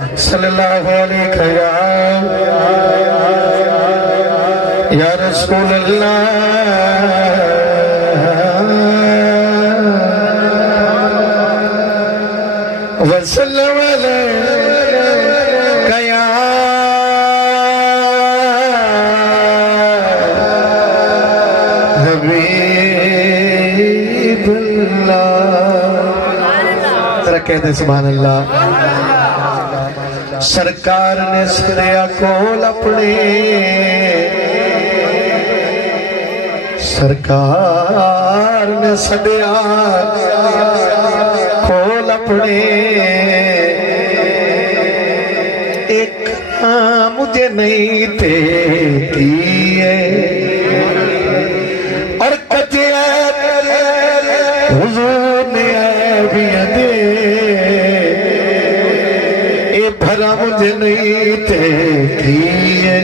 सल्लल्लाहु अलैहि या रसूल अल्लाह वसल्लम अलैका या हबीबुल्लाह। जरा कहते सुभान अल्लाह। सरकार ने सदया कोल अपने, सरकार ने सदया कोल अपने, एक मुझे नहीं थे किए और कजे हुजूर ने भी दे भरा मुझे नहीं थे किए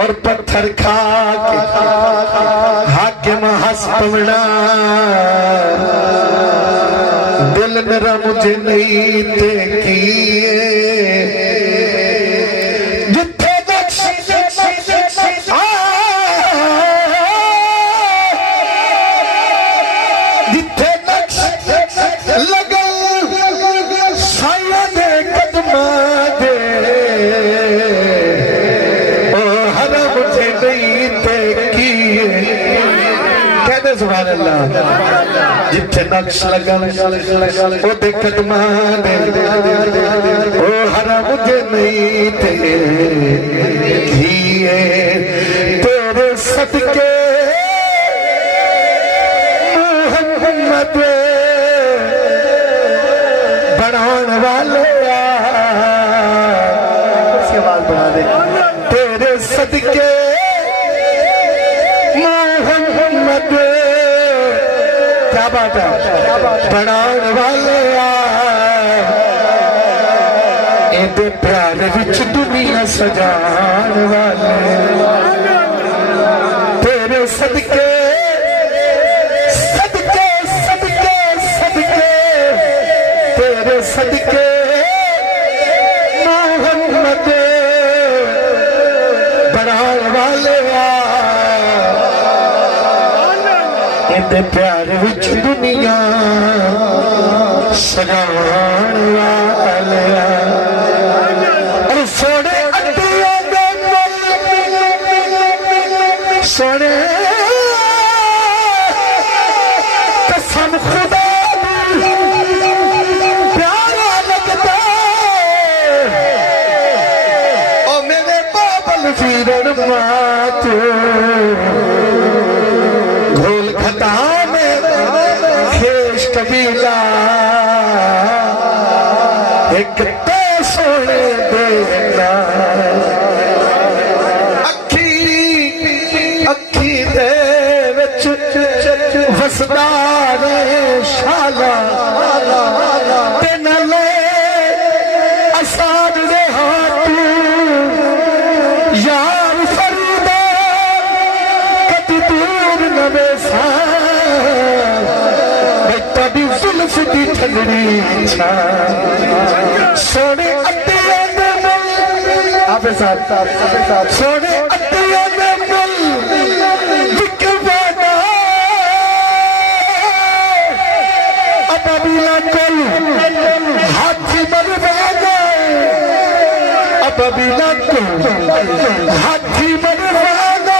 और पत्थर खा के हाकिम हंसपवना दिल मेरा मुझे नहीं थे किए जिथे लगा जिथे नक्श लगन ओदे कदमां दे ओ हरा मुझे नहीं थे किए तेरे सदके मुहम्मद बनाने वाले उसकी आवाज बढ़ा दे। तेरे सदके मुहम्मद क्या बात है बनाने वाले एदे प्यार विच दुनिया सजान वाले तेरे सदके सदके सदके सदके तेरे सदके मोहम्मद बनाने वाले एदे प्यार विच दुनिया सजान वाले और सोने अड्डियां दे सोने कसम खुदा प्यारा लगता ओ मेरे बाबल फिरन मातू घोल खता में खेश कबीला एक ते सोने देना अखी अखी दे विच वसदा रहे शाला ते नले असाद दे हाथू यार फरीदा कदी दूर नवे सा तभी जुल्फ दी ठगड़ी छा सोने अड्डियां दे आपे साथ सोने अड्डियां दे मुल विकवाना अबीला कोल हाथी मरवाना अबीला कोल हाथी मरवाना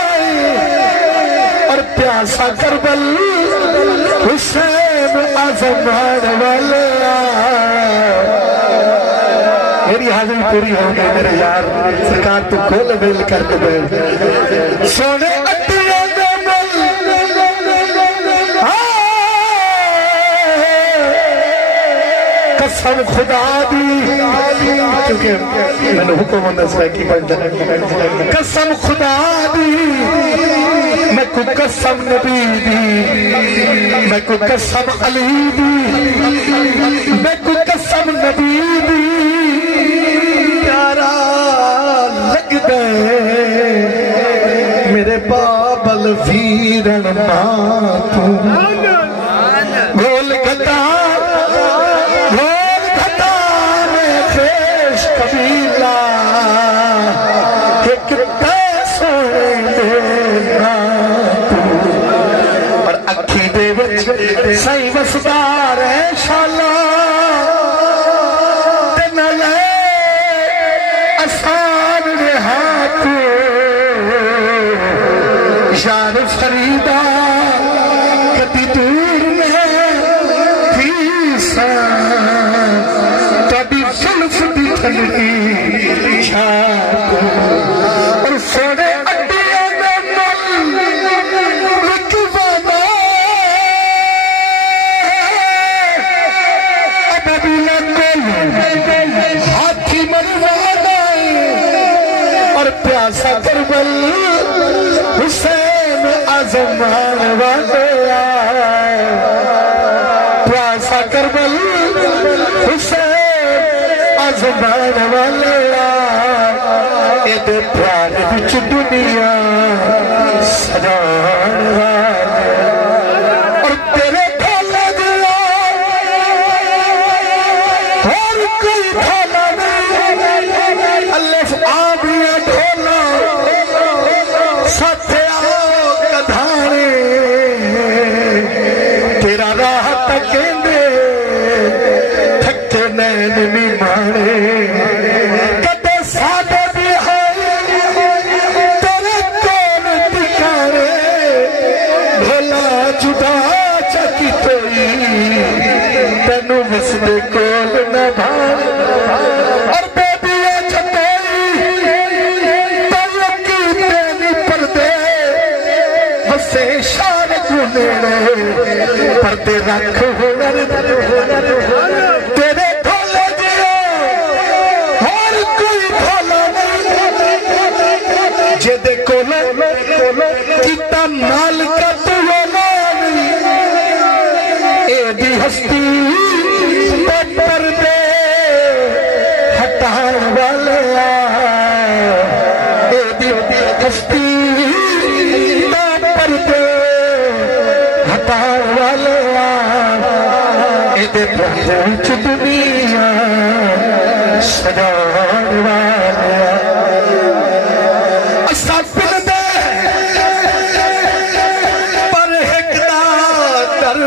और प्यासा करबल हुसैन आजम वाले मेरी हाजिरी पूरी हो गई मेरे यार सरकार तू खोल बेल कर दे सोने अड्डियां दे मुल कसम खुदा दी क्योंकि मैंने हुक्म होना की कसम खुदा दी मैं को कसम नबी दी मैं को कसम अली दी मैं को कसम नबी दी प्यारा लगदे मेरे बाबल वीरन मातू गोल घटा में कबीला एक और अखी दे विच सही वसदार है शाला ते नाले आसान हाथ यार फरीदा कदी दूर में तभी सुल्फ दी ठंडी छाप और सोने अड्डिया में रुकवाना अभी हाथी मरवाना और प्यासा करबल हुसैन आजमान वाले प्यासा करबल हुसैन आजमान वाले एदे प्यार विच दुनिया सजान वाले और तेरे ढोला दिया और कोई ढोला नहीं अल्लाह आबिया ढोला साथे आओ कधारे तेरा राह तकेंदे थके नैन नी मारे कदे सादे भी है तेरे कोल टिकारे भोला जुदा चकी कोई तेनू वसदे कोल न भार और बेबिया छपेई तरकी तेनी पर्दे वसे शान नेड़े पर्दे रख हुनर तेरे ढोले दियो और कोई ढोला नहीं जेदे कोलो किता माल का तू एदी हस्ती पर्दे हटान वाले एदी हस्ती पर्दे हटान वाले एदे पहुंच दुनिया सजान वाले असा पिलदे पर हिकदा दर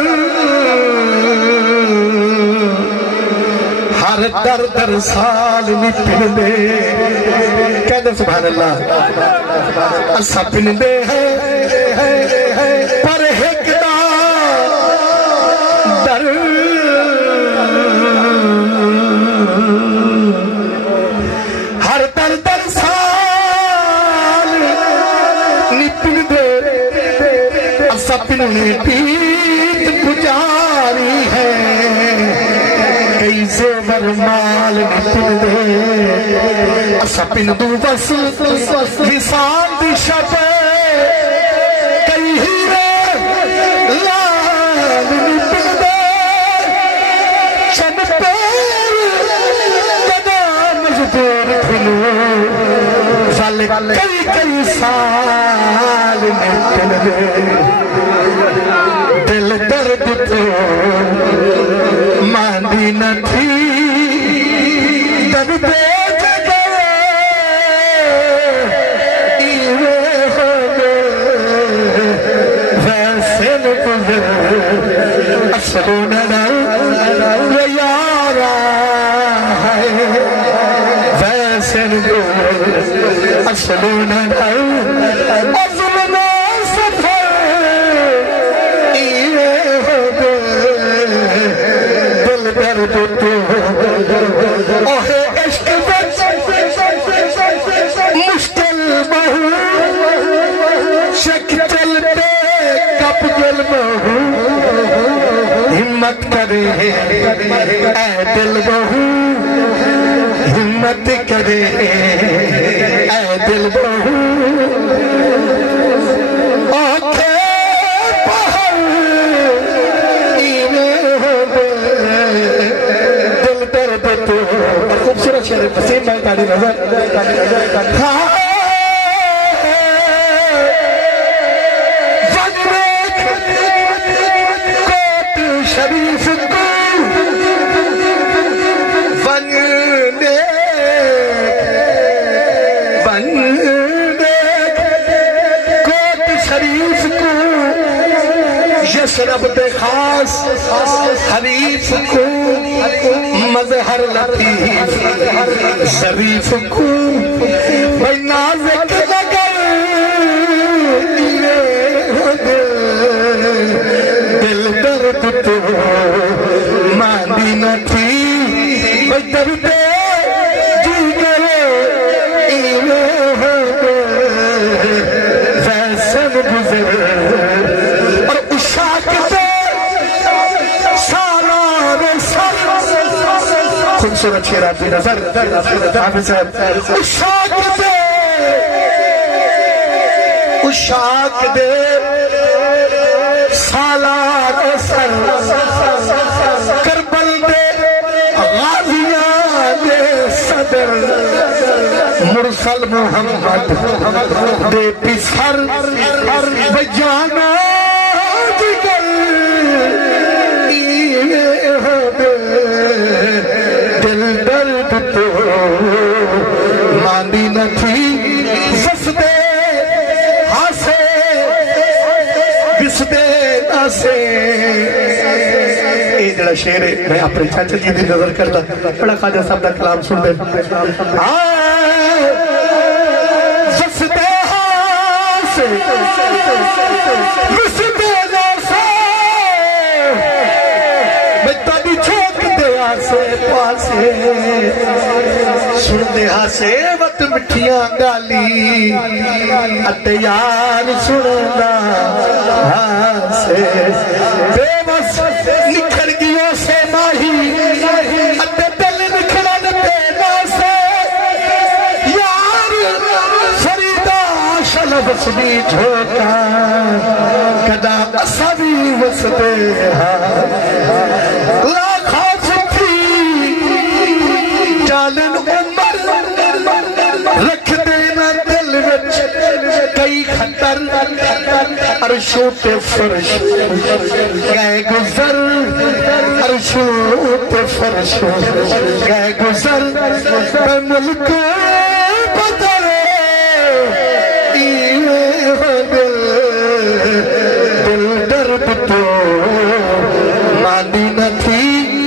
हर दर दर साल नी पिलदे कहते सुभान अल्लाह असा पिलदे है पर हिकदा दर हर दर दर साल निपिन दे सपने पीत पुजारी है कई जेवर माल निपिन दे सपिन दू बस विशाल दिशा पे कई हीरे लाल निपिन दे शन पे कई कई साल निकल गए दिल दर्द तो मांदी न थी दर्द वैसे असरों यारा है वैसे असलून अज़लना सफर ये हो दिल दर्द तो ओहे इश्क मुश्किल बहु शक चलते कब दिल बहु हिम्मत करे ऐ दिल बहु हिम्मत करे ऐ दिल बहु आखे पहाड़ दिल दर्द तो खूबसूरत शेर वसीम भाई ताली नजर शरीफ को रब दे खास हरीफ को मजहर लतीफ शरीफ को भाई नाज़िक लगर दिल दर्द तो मांदी न थी भाई दर्द और उशाक से सालार सर खूबसूरत शेर आपकी नजर हाफिज साहब उशाक दे सालार सर करबल दे गाजियां दे सदर मुरसल मोहम्मद दे पिसर बजाना दिल दर्द तो मांदी न थी फसदे हासे बिसदे नासे जड़ा शेर है मैं अपने चाचा जी की नजर करता बड़ा ख्वाजा साहब का कलाम सुनते सुनते हासे वत मिठिया गाली यार सुनदा हासे बेबस निखर गियो से माही दिल निखरन पे नासे यार फरीदा शलब सुनी झोका कदा असवी वसदे रख देना दिल विच कई खतर अरशों पे फर्श गए गुजर अरशों पे फर्श गए गुजर मुल्क बदल दिल दर्द तो मानी न थी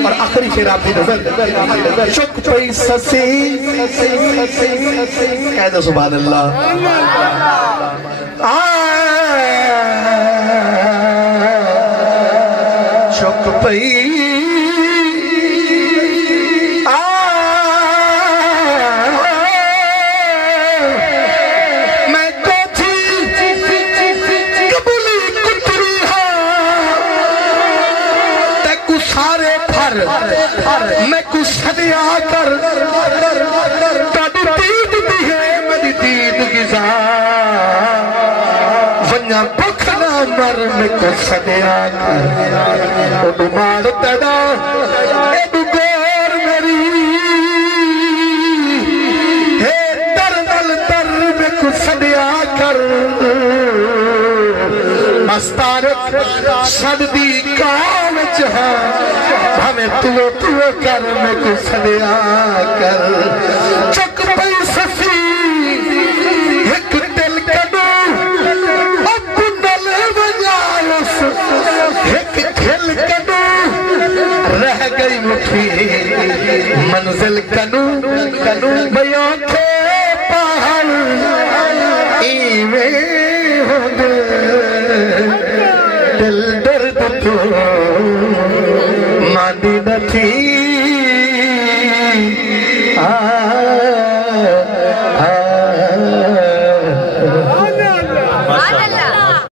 और आखिरी शेर आपकी नजर चुक पई ससी कह दो सुभान अल्लाह चुक पई मैं तो थी कबूली कुतरी तू सारे फर मैं कुछ सदिया कर दीद दी है मेरी दीद गिजा वन्या भुख ना मर मैं कुछ सदिया कर मार तड़ा एडू गोर मेरी हे तर नल तर मैं कुछ सदिया कर मस्तारत सददी काल जहा हमें तू कर मैं कुछ सदिया कर चुक पई ससी एक दिल कदू अब नल बजालस एक दिल कदू रह गई मुठी मंजिल कनू कनू बयों के पहाड़ इवे हो दिल दर्द तो मानी न थी